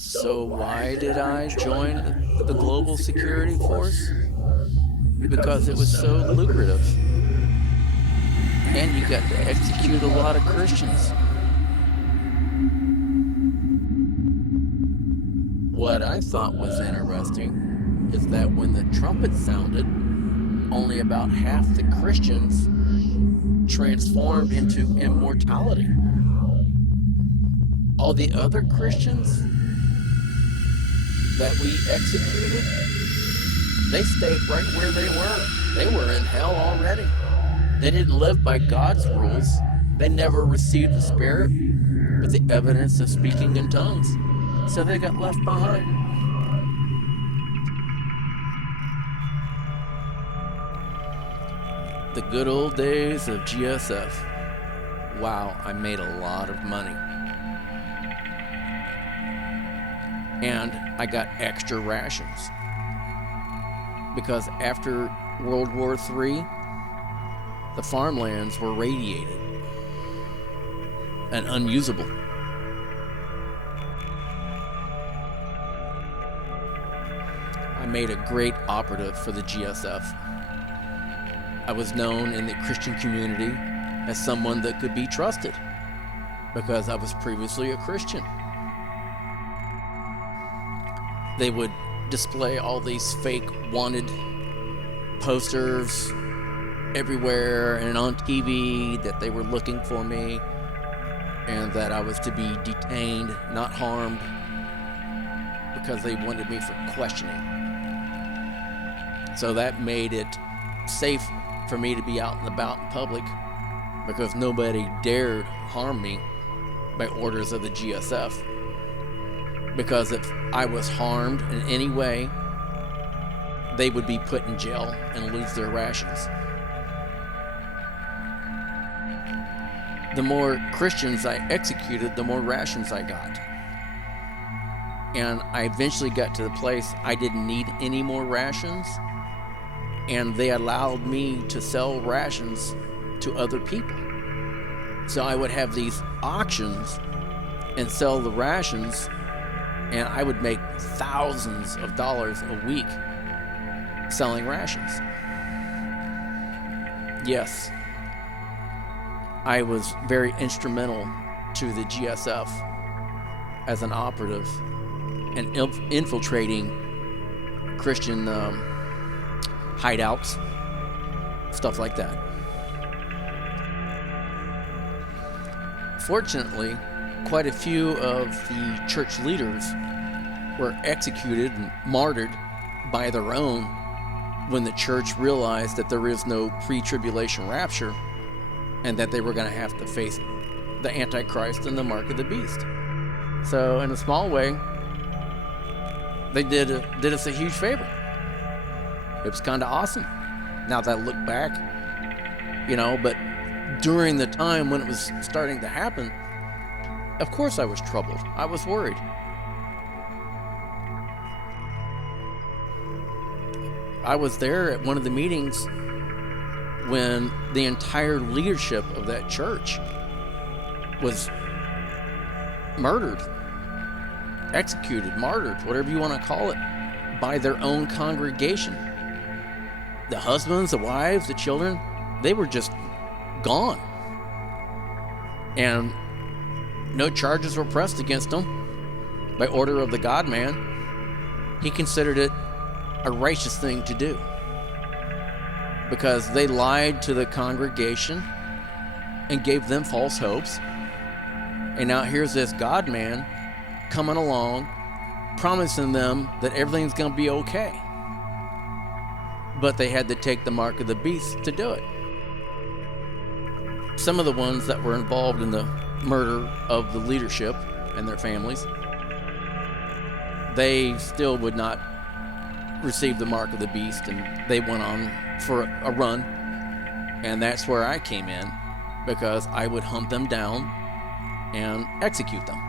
So why did I join the global security force? Because it was so lucrative. And you got to execute a lot of Christians. What I thought was interesting is that when the trumpet sounded, only about half the Christians transformed into immortality. All the other Christians that we executed, they stayed right where they were. They were in hell already. They didn't live by God's rules. They never received the Spirit with the evidence of speaking in tongues. So they got left behind. The good old days of GSF. Wow, I made a lot of money. And I got extra rations. Because after World War III, the farmlands were radiated and unusable. I made a great operative for the GSF. I was known in the Christian community as someone that could be trusted because I was previously a Christian. They would display all these fake wanted posters everywhere and on TV that they were looking for me and that I was to be detained, not harmed, because they wanted me for questioning. So that made it safe for me to be out and about in public because nobody dared harm me by orders of the GSF. Because if I was harmed in any way, they would be put in jail and lose their rations. The more Christians I executed, the more rations I got. And I eventually got to the place I didn't need any more rations, and they allowed me to sell rations to other people. So I would have these auctions and sell the rations, and I would make thousands of dollars a week selling rations. Yes, I was very instrumental to the GSF as an operative and infiltrating Christian hideouts, stuff like that. Fortunately, quite a few of the church leaders were executed and martyred by their own when the church realized that there is no pre-tribulation rapture and that they were going to have to face the Antichrist and the mark of the beast. So in a small way, they did us a huge favor. It was kind of awesome now that I look back, but during the time when it was starting to happen, of course I was troubled. I was worried. I was there at one of the meetings when the entire leadership of that church was murdered, executed, martyred, whatever you want to call it, by their own congregation. The husbands, the wives, the children, they were just gone. And no charges were pressed against them by order of the God-man. He considered it a righteous thing to do because they lied to the congregation and gave them false hopes. And now here's this God-man coming along promising them that everything's going to be okay. But they had to take the mark of the beast to do it. Some of the ones that were involved in the murder of the leadership and their families, they still would not receive the mark of the beast, and they went on for a run. And that's where I came in, because I would hunt them down and execute them.